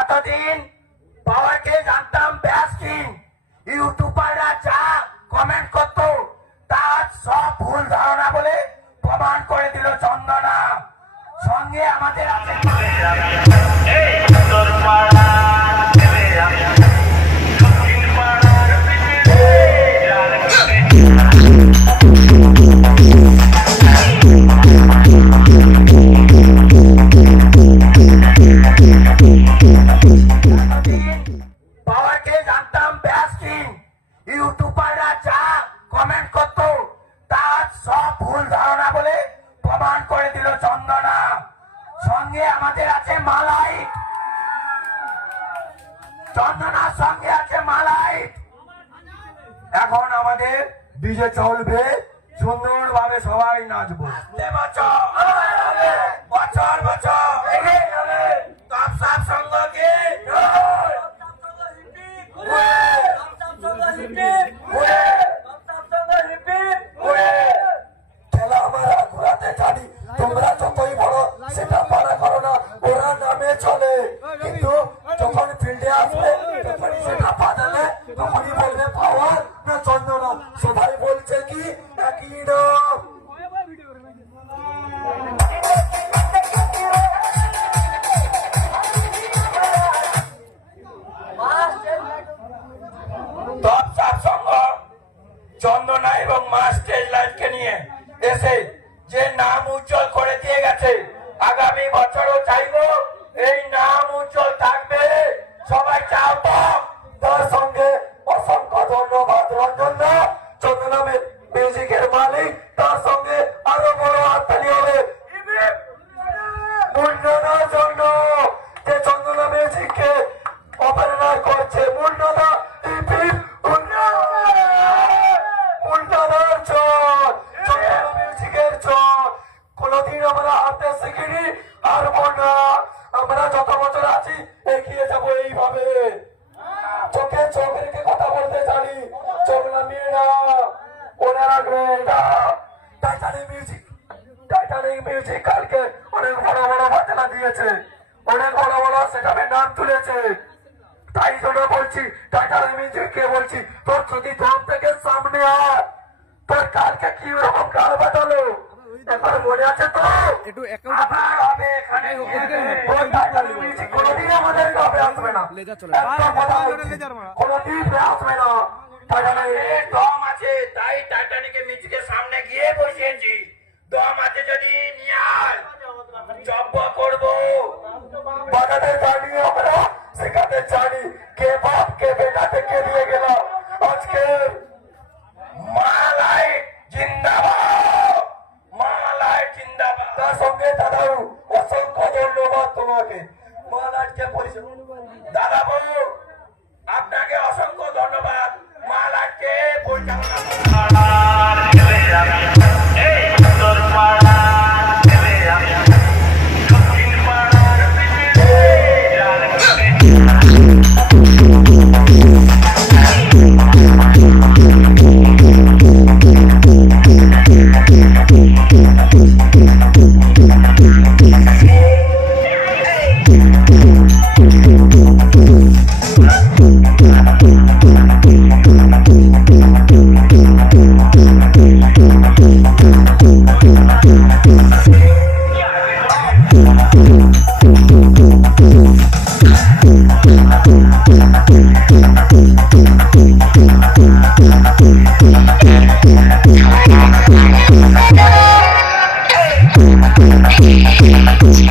এতদিন বাবাকে জানতাম ব্যাসকিন, ইউটিউবাররা যা কমেন্ট করতো তার সব ভুল ধারণা বলে প্রমাণ করে দিল চন্দনা। সঙ্গে আমাদের আছে বাবাকে জানতাম ব্যাসকিন, ইউটিউবাররা যা কমেন্ট করতো তার সব ভুল ধারণা বলে প্রমাণ করে দিল চন্দনা। সঙ্গে আমাদের আছে মালাইট, চন্দনার সঙ্গে আছে মালাইট। এখন আমাদের ডিজে চলবে, সুন্দরভাবে সবাই নাচবো। বছর বছর সব সঙ্গকে খেলা আমরা ঘুরাতে জানি, তোমরা যতই বড় সেটা পারা করো না, ওরা নামে চলে। কিন্তু যখন ফিল্ডে আসবে তখনই সেটা বাজালে তখনই বলবে পাওয়ার না চন্দনা। সবাই বলছে কি একই নাম। চন্দনা এবং মা স্টেজ লাইটকে নিয়ে এসে যে নাম উজ্জ্বল করে দিয়ে গেছে, আগামী বছরও চাইবো এই নাম উজ্জ্বল থাকবে। সবাই চাও তো? তার সঙ্গে অসংখ্য ধন্যবাদ রঞ্জন দা, চন্দনা মিউজিকের মালিক। তার সঙ্গে আরো বড় হাততালি হবে মুন্নাদার জন্য, যে চন্দনা মিউজিককে অপেরণা করছে। মুন্নাদা কোনদিন আমরা হাতে শিখিনি, আর না আমরা যত বছর আছি এগিয়ে যাবো এইভাবে। চোখে চোখ রেখে কথা বলতে জানি, চোখ নামিয়ে না। মনে রাখবে টাইটানিক মিউজিক কালকে অনেক বড় বড় বাজনা দিয়েছে, অনেক বড় বড় সেখানে নাম তুলেছে। তাই জন্য বলছি টাইটানিক মিউজিককে বলছি, তোর যদি দম থেকে সামনে আয়, তোর কালকে কি রকম গাল বাজালো একবার মনে আছে তো? কোনদিন আমাদের কাছে আসবে না, কোনদিন আসবে না। দম আছে তাই টাইটানিকের মিউজিকের সামনে গিয়ে বসিয়েছি। দম আছে যদি নিয়ে আয়, জব্ব করবো। বাজাতে জানি আমরা, শেখাতে জানি, কে বাপ কে বেটা থেকে দিয়ে গেল। আজকে মালাইট জিন্দাবাদ, মালাইট জিন্দাবাদ। তার সঙ্গে দাদাও অসংখ্য ধন্যবাদ তোমাকে। মালাইটকে দাদা বউ আপনাকে অসংখ্য ধন্যবাদ। মালাইটকে পরিচালনা